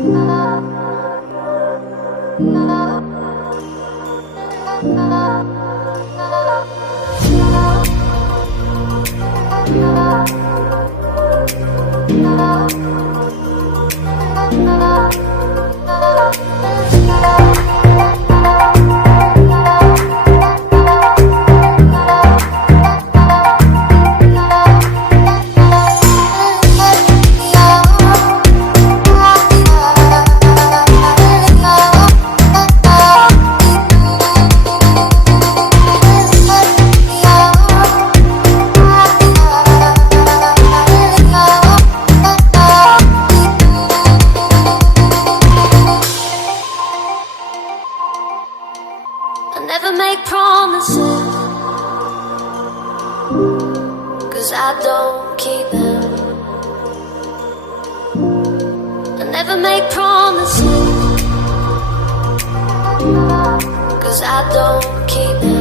I never make promises, 'cause I don't keep them. I never make promises, 'cause I don't keep them.